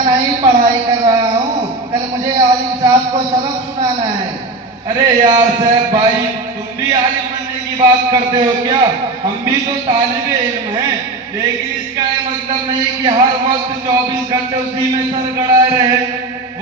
अच्छा नहीं पढ़ाई कर रहा हूँ, कल मुझे आलिम साहब को सबक सुनाना है। अरे यार साहब भाई, तुम भी आलिम बनने की बात करते हो क्या? हम भी तो तालिबे इल्म हैं, लेकिन इसका ये मतलब नहीं कि हर वक्त 24 घंटे उसी में सर गड़ाए रहे।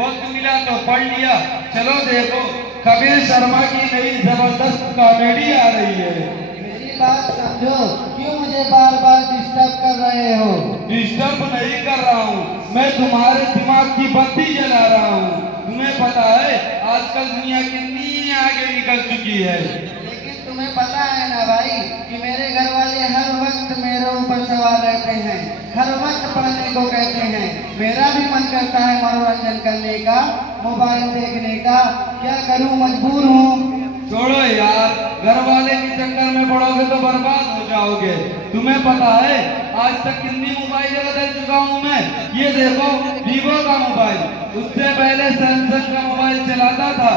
वक्त मिला तो पढ़ लिया। चलो देखो, कबीर शर्मा की नई जबरदस्त कॉमेडी आ रही है। मेरी बात समझो, क्यों मुझे बार बार डिस्टर्ब कर रहे हो? डिस्टर्ब नहीं कर रहा हूँ, मैं तुम्हारे दिमाग की बत्ती जला रहा हूँ। तुम्हें पता है आजकल दुनिया कितनी आगे निकल चुकी है। लेकिन तुम्हें पता है ना भाई कि मेरे घर वाले हर वक्त मेरे ऊपर सवार रहते हैं, हर वक्त पढ़ने को कहते हैं। मेरा भी मन करता है मनोरंजन करने का, मोबाइल देखने का, क्या करूं, मजबूर हूँ। छोड़ो यार, घर वाले के चक्कर में पड़ोगे तो बर्बाद हो जाओगे। तुम्हें पता है आज तक कितनी मोबाइल बदल चुका हूँ मैं। ये देखो, वीवो का मोबाइल, उससे पहले सैमसंग का मोबाइल चलाता था,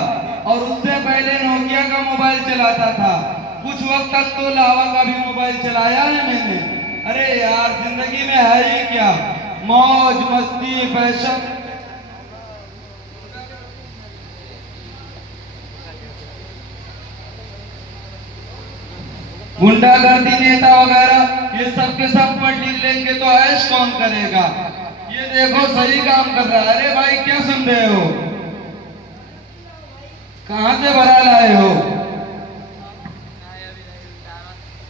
और उससे पहले नोकिया का मोबाइल चलाता था। कुछ वक्त तक तो लावा का भी मोबाइल चलाया है मैंने। अरे यार, जिंदगी में है ही क्या, मौज मस्ती फैशन। गुंडागर्दी, नेता वगैरह, ये सब के सब पढ़ लिख लेंगे तो ऐश कौन करेगा। ये देखो, सही काम कर रहा है। अरे भाई, क्या सुन रहे हो? कहाँ से भरा लाए हो?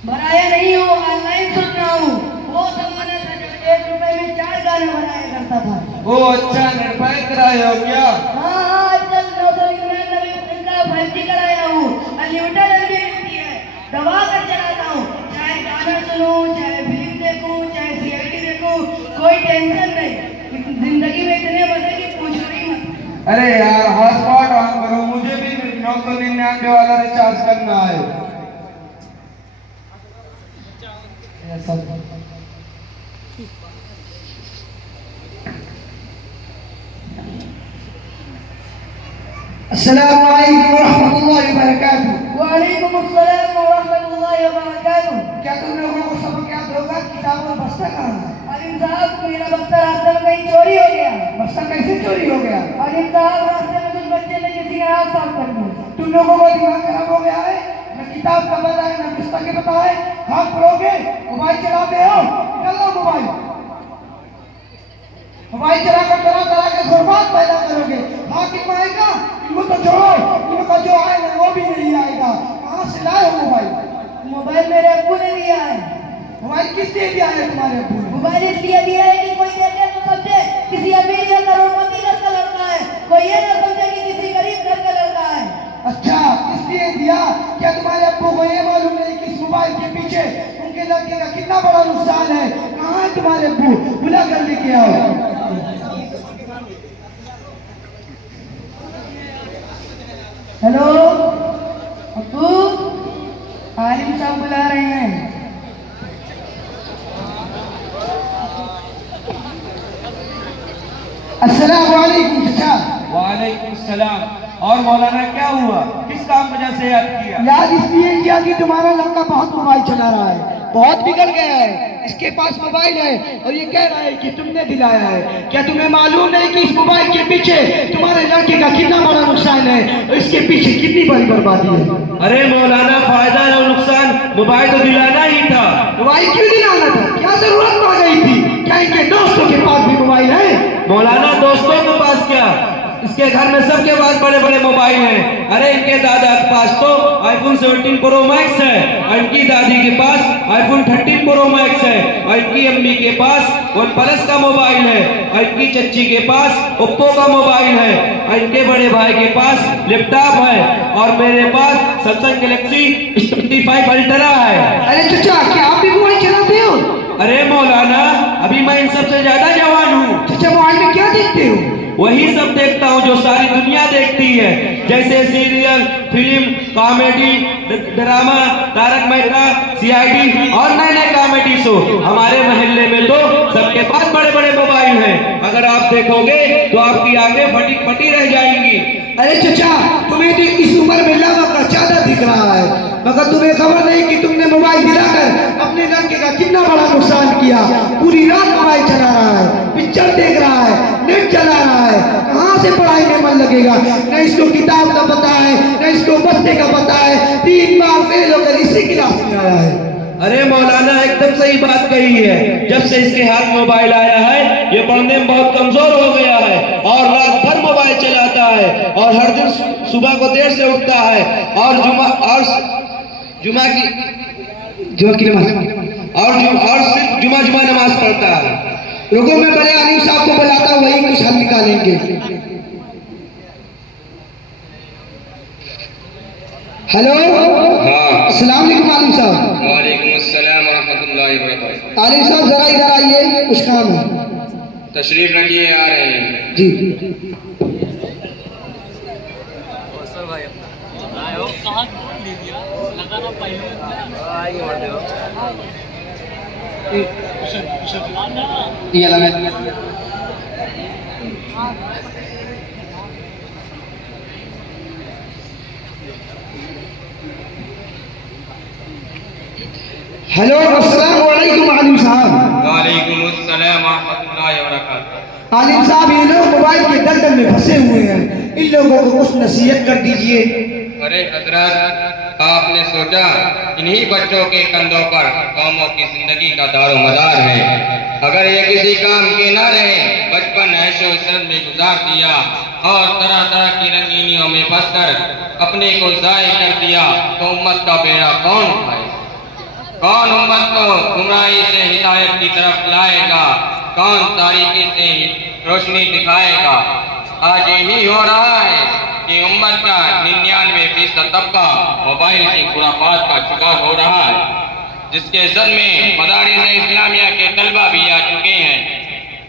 भराया नहीं हो, ऑनलाइन सुन रहा हूँ। वो जमाना था जब 1 रुपए में 4 गाने बनाया करता था। ओ अच्छा, निर्भय कराए हो क्या? हाँ हाँ, आजकल 5G कराया हूँ, अनलिमिटेड एमबी मिलती है, दबा कर चलाता हूँ। चाहे गाना सुनूं, चाहे फिल्म देखूं, चाहे सीआईडी देखूं, कोई टेंशन नहीं। जिंदगी में इतने मजे की पूछो ही मत। अरे यार, हॉटस्पॉट ऑन करो, मुझे भी 999 वाला रिचार्ज करना है। अस्सलाम वालेकुम रहमतुल्लाहि व बरकातुहू। वालेकुम अस्सलाम व रहमतुल्लाहि व बरकातुहू। क्या तुम लोगों को सबक याद होगा? किताब और बस्ता कहाँ है? अलीम साहब, मेरा बस्ता रास्ते में कहीं चोरी हो गया। बस्ता कैसे चोरी हो गया? अलीम साहब, रास्ते में कुछ बच्चे ने किसी का हाथ साफ कर दिया। तुम लोगों को दिमाग खराब हो गया है? न किताब का पता है, न बस्ता के पता है, हाथ पढ़ोगे, मोबाइल चलाते हो, निकालो मोबाइल। मोबाइल चलाकर तरह तरह के खुरफात पैदा करोगे। हाकिम आएगा, इनको तो छोड़ो, इनको जो आएगा वो भी नहीं आएगा। कहाँ से लाए हो मोबाइल? मोबाइल मेरे अब्बू ने दिया है। मोबाइल किस लिए दिया है तुम्हारे अब्बू ने? मोबाइल इसलिए दिया है कि कोई देखे तो समझे किसी अमीर या करोड़पति घर का लड़का है, कोई ये ना समझे कि किसी गरीब घर का लड़का है। अच्छा, किस लिए दिया? क्या तुम्हारे अब्बू को ये मालूम नहीं कि इस मोबाइल के पीछे उनके लड़के का कितना बड़ा नुकसान है? कहाँ है तुम्हारे अब्बू? बुला कर लेके आओ। हेलो अब्बू, आलिम साहब बुला रहे हैं। अस्सलाम वालेकुम चाचा। वालेकुम सलाम। और मौलाना, क्या हुआ? किस काम वजह से याद किया? याद इसलिए किया कि तुम्हारा लड़का बहुत मोबाइल चला रहा है, बहुत बिगड़ गया है। इसके पास मोबाइल है और ये कह रहा है कि तुमने दिलाया है। क्या तुम्हें मालूम नहीं कि इस मोबाइल के पीछे तुम्हारे लड़के का कितना बड़ा नुकसान है और इसके पीछे कितनी बड़ी बर्बादी है? अरे मौलाना, फायदा और नुकसान, मोबाइल तो दिलाना ही था। मोबाइल क्यों दिलाना था? क्या जरूरत पड़ गई थी? क्या इनके दोस्तों के पास भी मोबाइल है? मौलाना, दोस्तों के पास क्या, इसके घर में सबके पास बड़े बड़े मोबाइल हैं। अरे इनके दादा के पास तो आईफोन 17 प्रो मैक्स है, और इनकी दादी के पास आईफोन 13 प्रो मैक्स है, और इनकी अम्मी के पास OnePlus का मोबाइल है, और इनकी चच्ची के पास ओप्पो का मोबाइल है, और इनके बड़े भाई के पास लैपटॉप है, और मेरे पास सैमसंग गैलेक्सी S25 अल्ट्रा है। अरे चाचा, क्या आप भी मोबाइल चलाते हो? अरे मौलाना, अभी मैं इन सबसे ज्यादा जवान हूँ। चाचा, मोबाइल में क्या देखते हो? वही सब देखता हूँ जो सारी दुनिया देखती है, जैसे serial, film, comedy, drama, Tarak Mehta, CID और नए नए कॉमेडी शो। हमारे महल्ले में तो सबके पास बड़े बड़े मोबाइल हैं। अगर आप देखोगे तो आपकी आंखें फटी फटी रह जाएंगी। अरे चाचा, तुम्हें तो इस उम्र में लावा का ज्यादा दिख रहा है, मगर तुम्हें खबर नहीं कि तुमने मोबाइल दिलाकर अपने लड़के का कितना बड़ा नुकसान किया। पूरी रात मोबाइल चला रहा है, पिक्चर देख रहा है, नेट चला रहा है, कहाँ से पढ़ाई में मन लगेगा? न इसको किताब का पता है, न इसको बस्ते का पता है। 3 बार फेल होकर इसी क्लास में आया है। अरे मौलाना एकदम सही बात कही है। जब से इसके हाथ मोबाइल आया है ये पढ़ने में बहुत कमजोर हो गया है और रात भर मोबाइल चलाता है और हर दिन सुबह को देर से उठता है और जुमा की नमाज और सिर्फ जुमा नमाज पढ़ता है। रुको मैं बड़े आलिम साहब को बुलाता हूँ, वही कुछ हल निकालेंगे। हेलो, अस्सलाम वालेकुम आलिम साहब। वालेकुम अस्सलाम व रहमतुल्लाहि व बरकातुहू। आलिम साहब जरा इधर आइए, कुछ काम है। तशरीफ रखिए, आ रहे हैं जी। हेलो, अस्सलाम वालेकुम आलिम साहब। वालेकुम अस्सलाम व रहमतुल्लाहि व बरकातुहू। आलिम साहब ये लोग मोबाइल के दलदल में फंसे हुए हैं, इन लोगों को कुछ नसीहत कर दीजिए। अरे हजरत, आपने सोचा इन्हीं बच्चों के कंधों पर कौमों की जिंदगी का दारोमदार है। अगर ये किसी काम के ना रहे, बचपन ऐशो इशरत में गुजार दिया और तरह तरह की रंगीनियों में फंसकर अपने को जाय कर दिया, तो उम्मत का बेड़ा कौन उठाए? कौन उम्मत को गुमराही से हिदायत की तरफ लाएगा? कौन तारीकी से रोशनी दिखाएगा? आज यही हो रहा है कि उम्मत का 99% तबका मोबाइल की खुराफात का शिकार हो रहा है, जिसके जद में मदारिस इस्लामिया के तलबा भी आ चुके हैं।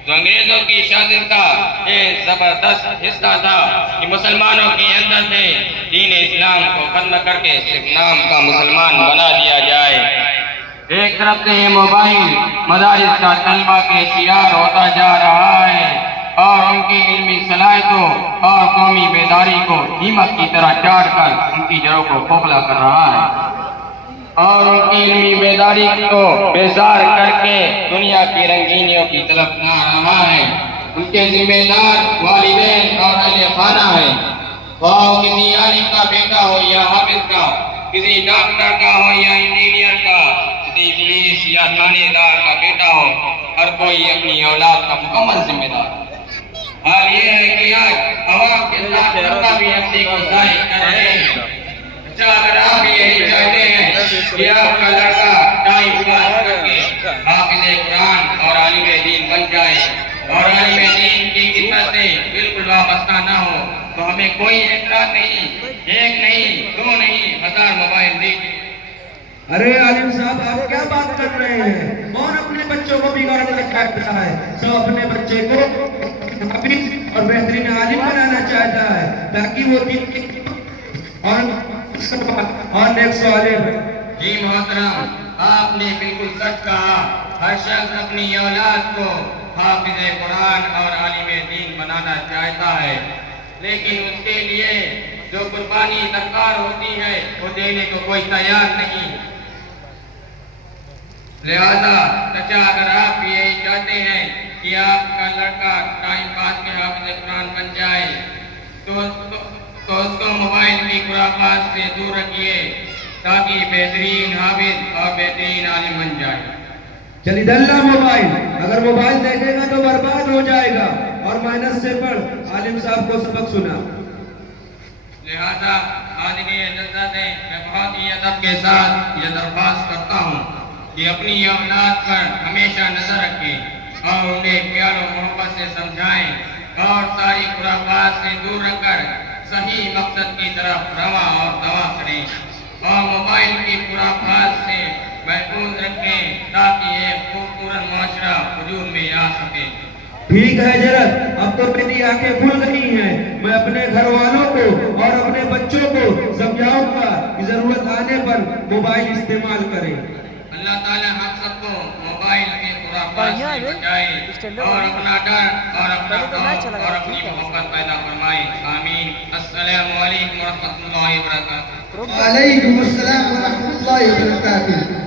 जो अंग्रेजों की शासन का एक जबरदस्त हिस्सा था कि मुसलमानों के अंदर से दीन इस्लाम को खत्म करके सिर्फ नाम का मुसलमान बना दिया जाए। एक तरफ से ये मोबाइल मदारिस का तलबा के शिकार होता जा रहा है और उनकी इल्मी सलाहियतों और कौमी बेदारी को नीमक की तरह चाट कर उनकी जड़ों को खोखला कर रहा है और उनकी इल्मी बेदारी को बेजार करके दुनिया की रंगीनियों की तरफ ला रहा है। उनके जिम्मेदार वालिदैन और अहले खाना है। वह किसी आलिम का बेटा हो या हाफिज का, किसी डॉक्टर का हो या इंजीनियर का, किसी पुलिस या थानेदार का बेटा हो, हर कोई अपनी औलाद का मुकम्मल जिम्मेदार। हाल ये है कि आज अवाम के साथ जनता भी अपनी को जाहिर कर रहे हैं। अच्छा, अगर आप यही चाहते हैं कि आपका लड़का टाइम पास करके हाफिज़ कुरान और आलिम दीन बन जाए और आलिम दीन की खिदमत से बिल्कुल वाबस्ता ना हो, तो हमें कोई एतराज नहीं। एक नहीं, दो नहीं, 1000 मोबाइल दीजिए। अरे आलिम साहब आप क्या बात कर रहे हैं? कौन अपने बच्चों को बिगाड़ने चाहता है? सब अपने बच्चे को हाफिज और बेहतरीन आलिम बनाना चाहता है ताकि वो दीन और नेक्स्ट वाले। जी मोहतरम, आपने बिल्कुल सच कहा। हर शख्स अपनी औलाद को हाफिज़ कुरान और आलिम दीन बनाना चाहता है, लेकिन उसके लिए जो कुर्बानी दरकार होती है वो देने को कोई तैयार नहीं। लिहाजा चाचा, अगर आप यही चाहते हैं कि आपका लड़का टाइम पास के हाफिज़ कुरान बन जाए तो उसको मोबाइल की खुराफात से दूर रखिए ताकि बेहतरीन हाफिज और बेहतरीन आलिम बन जाए। चली दल्ला मोबाइल, अगर मोबाइल देखेगा तो बर्बाद हो जाएगा और मेहनत से पढ़। आलिम साहब को सबक सुना। लिहाजा आज की जलसा से मैं बहुत ही अदब के साथ ये दरख्वास्त करता हूँ कि अपनी औलाद पर हमेशा नजर रखें और उन्हें प्यार और मोहब्बत से समझाएं और सारी खुराफात से दूर रखकर सही मकसद की तरफ रवा और दवा करें और मोबाइल की खुराफात से महफूज रखें ताकि ये खूबसूरत माशरा वजूद में आ सके। ठीक है जरत, अब तो मेरी आंखें खुल गई हैं। मैं अपने घर वालों को और अपने बच्चों को समझाऊंगा कि जरूरत आने पर मोबाइल इस्तेमाल करें। अल्लाह ताला हम सबको मोबाइल के खुराफात से बचाए और अपना डर और अपना खौफ और अपनी मोहब्बत पैदा फरमाए। आमीन। अस्सलामु अलैकुम व रहमतुल्लाहि व बरकातुहू। वालेकुम अस्सलाम व रहमतुल्लाहि व बरकातुहू।